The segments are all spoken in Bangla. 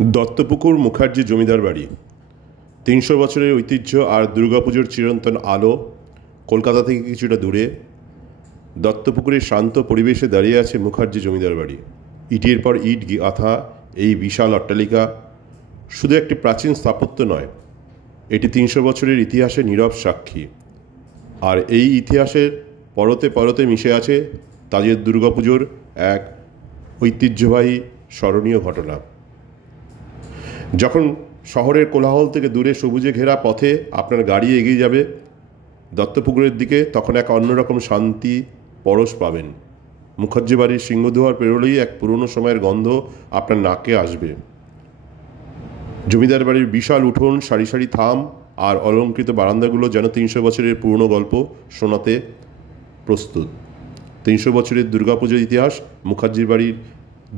দত্তপুকুর মুখার্জি জমিদার বাড়ি ৩০০ বছরের ঐতিহ্য আর দুর্গাপুজোর চিরন্তন আলো। কলকাতা থেকে কিছুটা দূরে দত্তপুকুরের শান্ত পরিবেশে দাঁড়িয়ে আছে মুখার্জি জমিদার বাড়ি। ইটের পর ইট গাঁথা এই বিশাল অট্টালিকা শুধু একটি প্রাচীন স্থাপত্য নয়, এটি ৩০০ বছরের ইতিহাসের নীরব সাক্ষী। আর এই ইতিহাসের পরতে পরতে মিশে আছে তাদের দুর্গাপুজোর এক ঐতিহ্যবাহী স্মরণীয় ঘটনা। যখন শহরের কোলাহল থেকে দূরে সবুজে ঘেরা পথে আপনার গাড়ি এগিয়ে যাবে দত্তপুকুরের দিকে, তখন এক অন্যরকম শান্তি পরশ পাবেন। মুখার্জি বাড়ির সিংহদুয়ার পেরোলেই এক পুরনো সময়ের গন্ধ আপনার নাকে আসবে। জমিদার বাড়ির বিশাল উঠোন, সারি সারি থাম আর অলঙ্কৃত বারান্দাগুলো যেন ৩০০ বছরের পুরনো গল্প শোনাতে প্রস্তুত। ৩০০ বছরের দুর্গাপুজোর ইতিহাস। মুখার্জির বাড়ির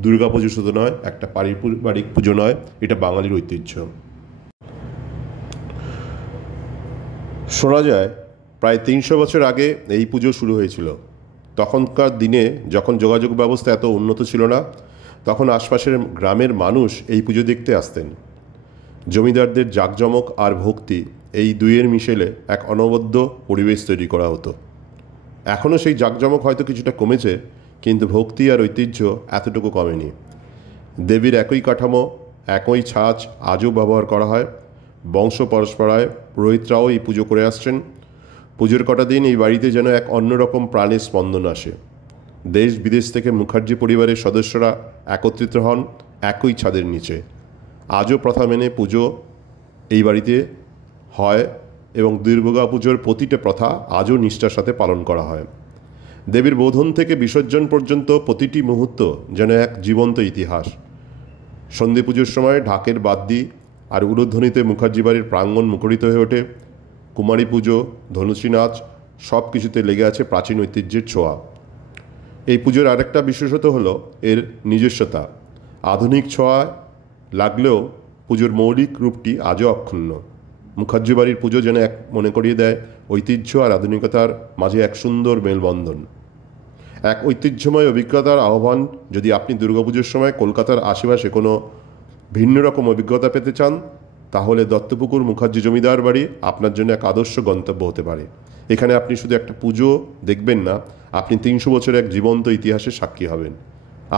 দুর্গাপুজো শুধু নয়, একটা পারিবারিক পুজো নয়, এটা বাঙালির ঐতিহ্য। শোনা যায় প্রায় ৩০০ বছর আগে এই পুজো শুরু হয়েছিল। তখনকার দিনে যখন যোগাযোগ ব্যবস্থা এত উন্নত ছিল না, তখন আশপাশের গ্রামের মানুষ এই পুজো দেখতে আসতেন। জমিদারদের জাঁকজমক আর ভক্তি, এই দুইয়ের মিশেলে এক অনবদ্য পরিবেশ তৈরি করা হতো। এখনও সেই জাঁকজমক হয়তো কিছুটা কমেছে, কিন্তু ভক্তি আর ঐতিহ্য এতটুকু কমেনি। দেবীর একই কাঠামো, একই ছাঁচ আজও ব্যবহার করা হয়। বংশ পরম্পরায় পুরোহিতরাও এই পুজো করে আসছেন। পুজোর কটা দিন এই বাড়িতে যেন এক অন্যরকম প্রাণের স্পন্দন আসে। দেশ বিদেশ থেকে মুখার্জি পরিবারের সদস্যরা একত্রিত হন একই ছাদের নিচে। আজও প্রথা মেনে পুজো এই বাড়িতে হয় এবং দুর্গা পুজোর প্রতিটা প্রথা আজও নিষ্ঠার সাথে পালন করা হয়। দেবীর বোধন থেকে বিসর্জন পর্যন্ত প্রতিটি মুহূর্ত যেন এক জীবন্ত ইতিহাস। সন্ধে পুজোর সময় ঢাকের বাদ্যি আর উলুধ্বনিতে মুখার্জি বাড়ির প্রাঙ্গণ মুখরিত হয়ে ওঠে। কুমারী পুজো, ধনুষী নাচ, সব কিছুতে লেগে আছে প্রাচীন ঐতিহ্যের ছোঁয়া। এই পুজোর আরেকটা বিশেষত্ব হলো এর নিজস্বতা। আধুনিক ছোঁয়া লাগলেও পুজোর মৌলিক রূপটি আজও অক্ষুণ্ণ। মুখার্জি বাড়ির পুজো যেন এক মনে করিয়ে দেয় ঐতিহ্য আর আধুনিকতার মাঝে এক সুন্দর মেলবন্ধন, এক ঐতিহ্যময় অভিজ্ঞতার আহ্বান। যদি আপনি দুর্গাপুজোর সময় কলকাতার আশেপাশে কোনো ভিন্ন রকম অভিজ্ঞতা পেতে চান, তাহলে দত্তপুকুর মুখার্জি জমিদার বাড়ি আপনার জন্য এক আদর্শ গন্তব্য হতে পারে। এখানে আপনি শুধু একটা পুজো দেখবেন না, আপনি ৩০০ বছরের এক জীবন্ত ইতিহাসের সাক্ষী হবেন।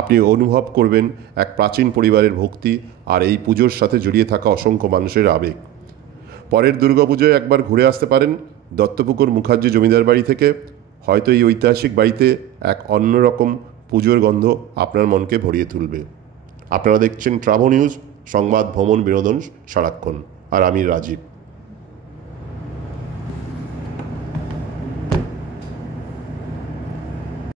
আপনি অনুভব করবেন এক প্রাচীন পরিবারের ভক্তি আর এই পুজোর সাথে জড়িয়ে থাকা অসংখ্য মানুষের আবেগ। পরের দুর্গাপুজোয় একবার ঘুরে আসতে পারেন দত্তপুকুর মুখার্জি জমিদার বাড়ি থেকে। হয়তো এই ঐতিহাসিক বাড়িতে এক অন্যরকম পুজোর গন্ধ আপনার মনকে ভরিয়ে তুলবে। আপনারা দেখছেন ট্রাভো নিউজ, সংবাদ, ভ্রমণ, বিনোদন সারাক্ষণ। আর আমি রাজীব।